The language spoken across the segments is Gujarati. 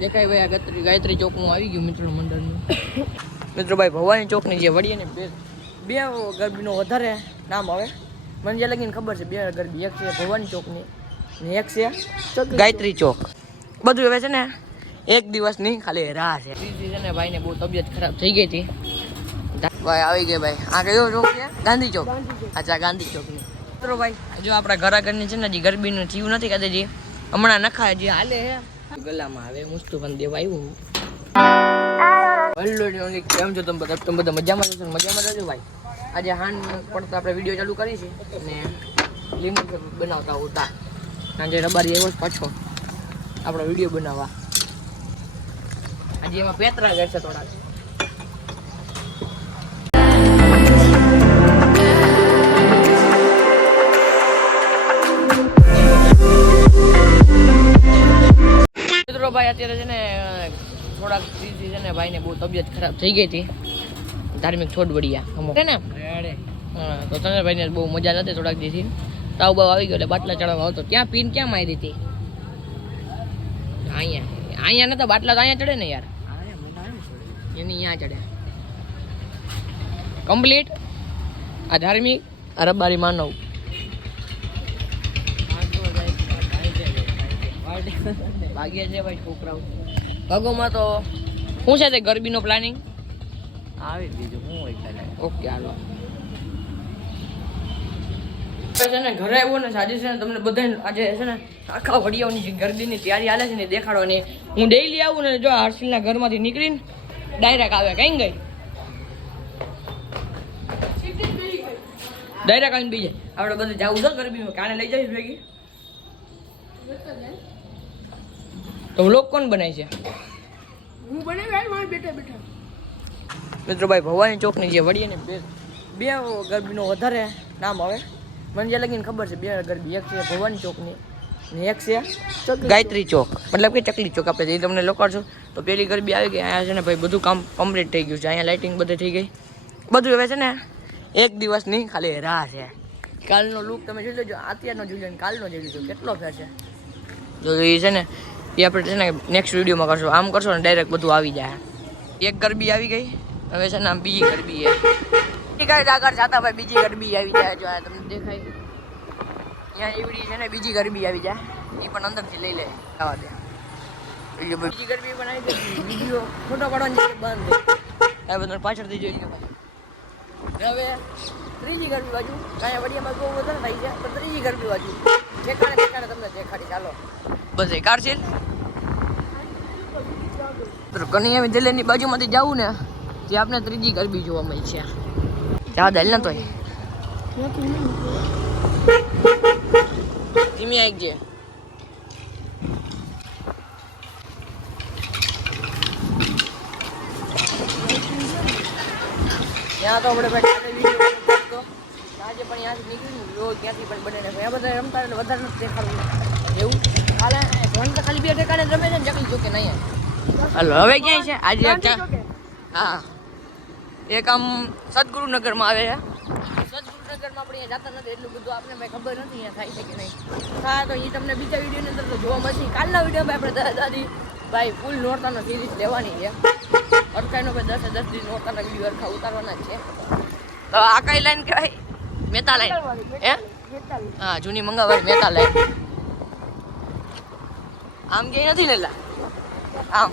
દેખાય ભાઈ આ ગાયત્રી ગાયત્રી ચોકનું આવી ગયું મિત્રો મંડળનું. મિત્રો ભાઈ ભવાની ચોકની જે વડીએ ને બે બે ગરબીનો વધારે નામ આવે. મને જે લગીને ખબર છે બે ગરબી એક છે ભવાની ચોકની ને એક છે ગાયત્રી ચોક. બધું હવે છે ને એક દિવસની ખાલી રાહ છે. ને છે ને ભાઈને બહુ તબિયત ખરાબ થઈ ગઈ હતી. ભાઈ આવી ગઈ ભાઈ. આ કયો ચોક છે? ગાંધી ચોક. અચ્છા ગાંધી ચોકની. મિત્રો ભાઈ જો આપણા ઘર આગળની છે ને હજી ગરબીનું થયું નથી કદાચ હમણાં નખાય જે હાલે હે ગલામાં આવે મુસ્તુફાન દેવ આવ્યું જોની કેમ છો તમે બધા? તમે બધા મજામાં છો? મજામાં રહેજો ભાઈ. આજે હાન પડતા આપણે વીડિયો ચાલુ કરી છે અને લીંબુ બનાવતા હોતા સાંજે રબારી એવો જ પાછો. આપણો વીડિયો બનાવવા. આજે એમાં પેતરા ગયા છે થોડાક. ભાઈ અત્યારે છે ને થોડાક દિવસથી છે ને ભાઈને બહુ તબિયત ખરાબ થઈ ગઈ હતી. ધાર્મિક છોડવડિયા અમુક. ને? તો તને ભાઈને બહુ મજા નથી થોડાક દિવસથી. તાવ બાવ આવી ગયો એટલે બાટલા ચડાવવા આવતો. ત્યાં પીન ક્યાં મારી હતી? અહીંયા. અહીંયા નતા બાટલા તો અહીંયા ચડે ને યાર. એની અહીંયા ચડે. કમ્પ્લીટ આ ધાર્મિક આ રબારી માનવ. ભાગ્ય છે ભાઈ છોકરાઓ. ભગોમાં તો શું છે તે ગરબીનો પ્લાનિંગ આવે બીજું હું હોય ખાલી. ઓકે હાલો. છે ને ઘરે આવ્યો ને આજે છે ને તમને બધાને આજે છે ને આખા વડિયાઓની જે ગરબીની તૈયારી હાલે છે ને દેખાડો દેખાડવાની. હું ડેઈલી આવું ને જો હર્ષિલના ઘરમાંથી નીકળીને ડાયરેક્ટ આવે કઈ ગઈ? ડાયરેક્ટ આવીને બીજે. આપણે બધે જવું છે ગરબીમાં? કાને લઈ જઈશ ભેગી? તો વ્લોગ કોણ બનાય છે? હું બનાવી મારે બેઠા બેઠા. મિત્રો ભાઈ ભવાની ચોકની જે વડીએ ને બે બે ગરબીનો વધારે નામ આવે. મને જે લગીને ખબર છે બે ગરબી એક છે ભવાની ચોકની ને એક છે ગાયત્રી ચોક મતલબ કે ચકલી ચોક આપણે જે તમને લોકાડશું તો પેલી ગરબી આવી ગઈ અહીંયા છે ને ભાઈ બધું કામ કમ્પ્લીટ થઈ ગયું છે. અહીંયા લાઇટિંગ બધે થઈ ગઈ. બધું હવે છે ને એક દિવસની ખાલી રાહ છે. કાલનો લુક તમે જોઈ લેજો અત્યારનો જોઈ લો કાલનો જોઈ લેજો કેટલો ફેર છે. જો એ છે ને એ આપણે છે ને નેક્સ્ટ વિડીયોમાં કરશું. આમ કરશો ને ડાયરેક્ટ બધું આવી જાય. એક ગરબી આવી ગઈ. હવે છે ને આમ બીજી ગરબી છે આગળ જતા ભાઈ બીજી ગરબી આવી જાય જો તમને દેખાય. ત્યાં એવડી છે ને બીજી ગરબી આવી જાય. એ પણ અંદરથી લઈ લે. આવા દે. બીજી ગરબી. પણ આવી ગઈ. વીડિયો ફોટો પાડવાની બંધ? આ બધું પાછળથી જોઈ લો હવે ત્રીજી ગરબી બાજુ. કાંઈ વડિયામાં બહુ વધારે થઈ છે તો ત્રીજી ગરબી બાજુ. દેખાડે દેખાડે તમને દેખાડી. ચાલો. બસ એ કાર છે કનૈયા વિદ્યાલયની બાજુમાંથી જવું ને તે આપણે ત્રીજી ગરબી જોવા મળી છે. જવા દલ ને તો ધીમી આવી છે ત્યાં તો આપણે. આજે પણ ત્યાંથી નીકળ્યું રોજ ત્યાંથી પણ બને ને. બધા રમતા વધારે નથી દેખાડવું. એવું? હાલે ભણ તો ખાલી બે જ રમે છે ને ચકલી કે નહીં? હાલો હવે ક્યાંય છે? આજે ક્યાં હા. એક આમ સદગુરુનગરમાં આવે છે. સદગુરુનગરમાં આપણે અહીંયા જતા નથી એટલું બધું આપણે ભાઈ ખબર નથી અહીંયા થાય છે કે નહીં. હા તો એ તમને બીજા વિડીયોની અંદર તો જોવા મળશે. કાલના વિડીયોમાં આપણે દાદા દાદી ભાઈ ફૂલ નોરતાનો સિરીઝ લેવાની છે. અરખાઈનો ભાઈ દસે દસ દિવસ નોરતાના વીડિયો અરખા ઉતારવાના છે. તો આ કઈ લાઈન કહેવાય? મેતા લાઈન હે? હા જૂની મંગાવાળી મેતા લાઈન આમ ક્યાંય નથી લેલા. આમ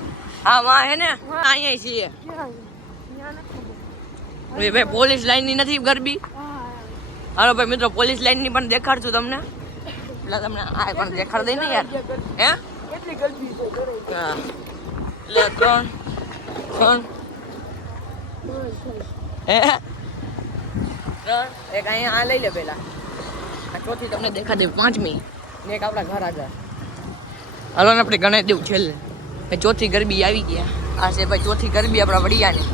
આમ હે ને અહીંયા છીએ. ભાઈ પોલીસ લાઈનની નથી ગરબી? હાલો ભાઈ મિત્રો પોલીસ લાઈનની પણ દેખાડશું તમને. એટલે તમને આ પણ દેખાડ દઈ ને યાર. છે. હા? એટલે ત્રણ ત્રણ. હે? ત્રણ એક અહીંયા આ લઈ લે પેલા. આ ચોથી તમને દેખાડ દે પાંચમી. ને એક આપણા ઘર આગળ. હાલો ને આપણે ગણાય દેવું છેલ્લે. ચોથી ગરબી આવી ગયા. આ છે ભાઈ ચોથી ગરબી આપણા વડિયાની.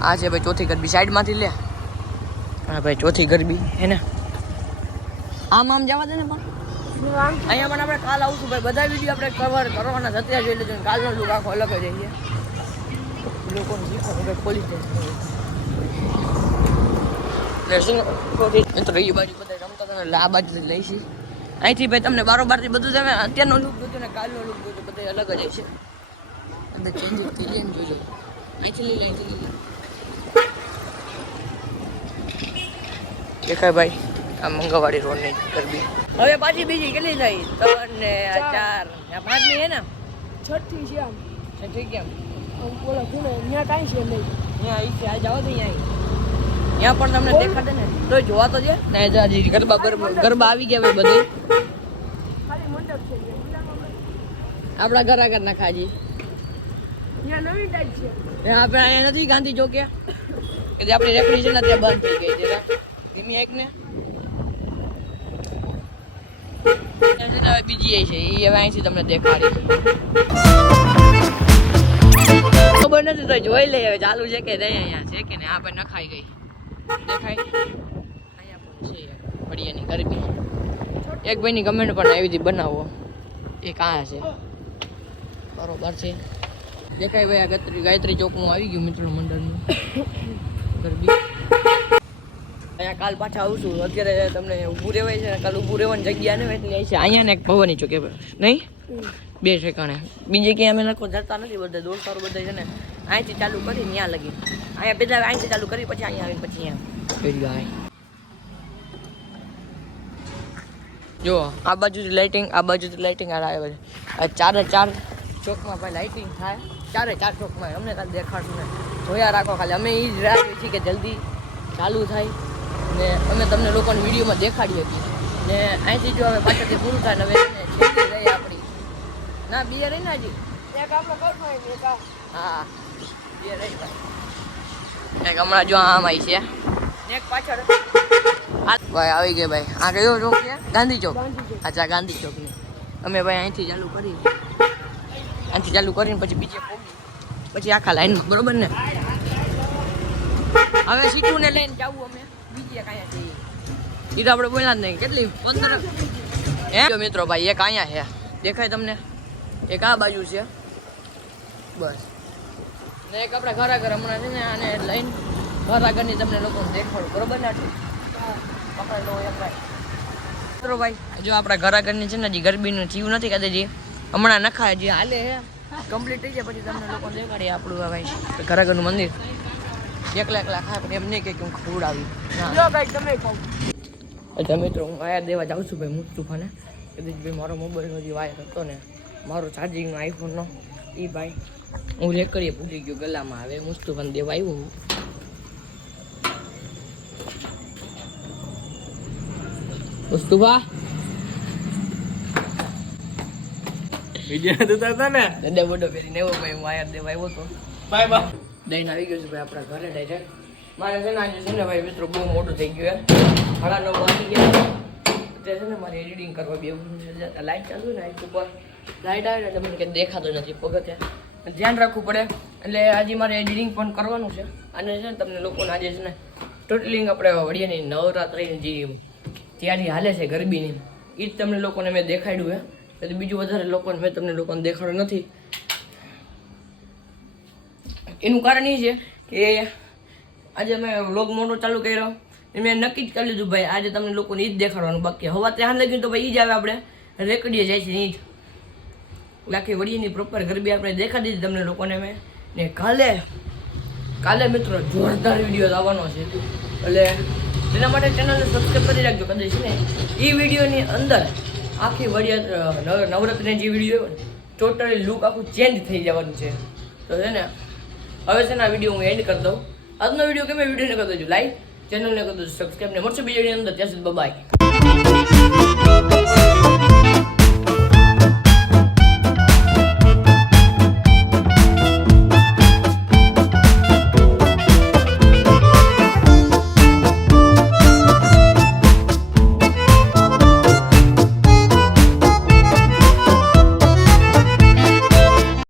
આ છે ભાઈ ચોથી ગરબી. સાઈડમાંથી લે. હા ભાઈ ચોથી ગરબી. હે ને? આમ આમ જવા દે ને પણ. અહીંયા પણ આપણે કાલ આવશું ભાઈ. બધા વીડિયો આપણે કવર કરવાના અત્યારે જોઈ લેજો કાલનો લુક આખો અલગ જ છે લોકોને શીખવાનું, ભાઈ, પોલીસ મિત્રો એ બાજુ બધા રમતા હતા એટલે આ બાજુ અહીંથી ભાઈ તમને બારોબારથી બધું તમે અત્યારનો લુક જોજો ને કાલનો લુક જોજો બધા અલગ જ હશે. અંદર ચેન્જ થઈ જાય ને જોજો. અહીંથી લઈ લે અહીંથી લઈ લે. દેખાય ભાઈ આ મંગળવાડી રોડની ગરબી. હવે પાછી બીજી કેટલી થઈ? ત્રણ ને આ ચાર. પાંચમી હે ને? છઠ્ઠી છે આમ. છઠ્ઠી કેમ? ઓલા ખૂણે ત્યાં કાંઈ છે નહીં. અહીંયા આવી છે આ જાઓ તો અહીંયા ત્યાં પણ તમને દેખાડે ને તો જોવા તો છે ને જાજી ગરબા ગરબા ગરબા આવી ગયા હવે બધે. ખાલી મંડપ છે ત્યાં. આપણા ઘર આગળ નાખા ત્યાં આપણે અહીંયા નથી ગાંધી ચોકે કે જે આપણી રેકડી છે ને ત્યાં બંધ થઈ ગઈ છે ધીમી એક ને. બીજી છે એ હવે અહીંથી તમને દેખાડી ખબર નથી તો જોઈ લઈએ હવે ચાલુ છે કે નહીં અહીંયા છે કે નહીં આપણે નખાઈ ગઈ. દેખાય. અહીંયા પણ છે ફળિયાની ગરબી. એક ભાઈની કમેન્ટ પણ આવી હતી બનાવો. એ કાં છે. બરોબર છે. દેખાય ભાઈ આ ગાયત્રી ગાયત્રી ચોકનું આવી ગયું મિત્ર મંડળનું. ગરબી. અહીંયા કાલ પાછા આવશું અત્યારે તમને ઊભું રહેવાય છે કાલ ઊભું રહેવાની જગ્યા ને એટલે છે. અહીંયા ને એક ભવાની ચોકે નહીં? બે ઠેકાણે. બીજે ક્યાંય અમે નખો જતા નથી બધા દોસ્તારો બધા છે ને અહીંથી ચાલુ કરી ત્યાં લગી. અહીંયા બધા અહીંથી ચાલુ કરી પછી અહીંયા આવી પછી અહીંયા. જો આ બાજુથી લાઇટિંગ આ બાજુથી લાઇટિંગ આ આવે છે. આ ચારે ચાર ચોકમાં ભાઈ લાઇટિંગ થાય. ચારે ચાર ચોકમાં અમને કાલે દેખાડશું ને જોયા રાખો ખાલી. અમે એ જ રાહ છીએ કે જલ્દી ચાલુ થાય. ને અમે તમને લોકોને વિડીયોમાં દેખાડી હતી ને અહીંથી જો હવે પાછળથી પૂરું થાય ને હવે છેલ્લી રહી આપણી ના બીજા રહી ને હજી? એક આપણે કરવું એક હા. એક હમણાં જો આમ આવી છે. ભાઈ આવી ગયા ભાઈ. આ કયો ચોક છે? ગાંધી ચોક. અચ્છા ગાંધી ચોક. અમે ભાઈ અહીંથી ચાલુ કરી. અહીંથી ચાલુ કરીને પછી બીજે પછી આખા લાઈનમાં બરોબર ને? હવે સીટુને લઈને જવું અમે. બીજે કાંઈ જઈએ એ તો આપણે બોલ્યા જ નહીં. કેટલી? પંદર હે? મિત્રો ભાઈ એક અહીંયા છે. દેખાય તમને? એક આ બાજુ છે. બસ. ને એક આપણે ઘર આગળ હમણાં છે ને આને લઈને ઘર આગળની તમને લોકોને દેખાડું. બરોબર ને આટલું? પકડ લો એક ભાઈ. જો આપણા ઘર આગળની છે ને હજી ગરબીનું થયું નથી કદાચ જે હમણાં નખાય જે હાલે હે. કમ્પ્લીટ થઈ જાય પછી તમને લોકો દેખાડીએ આપણું આ ભાઈ. ઘર આગળનું મંદિર. એકલા એકલા ખાય પણ એમ નહીં કે હું ખવડાવી. લો ભાઈ તમે ખાવ. અચ્છા મિત્રો હું વાયર દેવા જાઉં છું ભાઈ મુસ્તુફાને. કદાચ ભાઈ મારો મોબાઈલનો જે વાયર હતો ને. મારો ચાર્જિંગનો આઈફોનનો એ ભાઈ. હું લેકડીએ ભૂલી ગયો ગલામાં આવે. મુસ્તુફાને દેવા આવ્યો મુસ્તુફા? વિડિયો તો હતા ને? દાદા બોડો પહેરીને એવો ભાઈ હું વાયર દેવા આવ્યો હતો બાય બાય. દઈને આવી ગયો છું ભાઈ આપણા ઘરે ડાયરેક્ટ મારે છે ને આજે છે ને ભાઈ મિત્રો બહુ મોટું થઈ ગયું સાડા નવ વાગી ગયા. એટલે છે ને મારે એડિટિંગ કરવા બે લાઇટ ચાલુ ને લાઇટ ઉપર. લાઇટ આવે ને એટલે મને કંઈ દેખાતો નથી પગથે ધ્યાન રાખવું પડે. એટલે આજે મારે એડિટિંગ પણ કરવાનું છે. અને છે ને તમને લોકોને આજે છે ને ટોટલિંગ આપણે વળીએની નવરાત્રિની જે તૈયારી હાલે છે ગરબીની એ જ તમને લોકોને મેં દેખાડ્યું હે. એટલે બીજું વધારે લોકોને મેં તમને લોકોને દેખાડ્યું નથી. એનું કારણ એ છે કે આજે મેં વ્લોગ મોટો ચાલુ કર્યો. એ મેં નક્કી જ કરી લીધું ભાઈ, આજે તમને લોકોને એ જ દેખાડવાનું બાકી હવા ત્યાં લગી તો ભાઈ એ જ આવે આપણે. રેકડીએ જાય છે એ જ. લાખી વડીની પ્રોપર ગરબી આપણે દેખાડી દીધી તમને લોકોને મેં. ને કાલે કાલે મિત્રો જોરદાર વીડિયો આવવાનો છે. એટલે તેના માટે ચેનલને સબસ્ક્રાઈબ કરી રાખજો કદાચ ને? એ વિડીયોની અંદર આખી વડિયા નવ- જે વીડિયો ટોટલી લુક આખું ચેન્જ થઈ જવાનું છે. તો છે ને, હવે છે ને વીડિયો હું એન્ડ કરી દઉં. આજનો વીડિયો કેમ વિડીયોને કરી દેજો. લાઈક ચેનલને કરી દેજો. સબસ્ક્રાઈબ ને. મળશે બીજા અંદર. ત્યાં સુધી બાય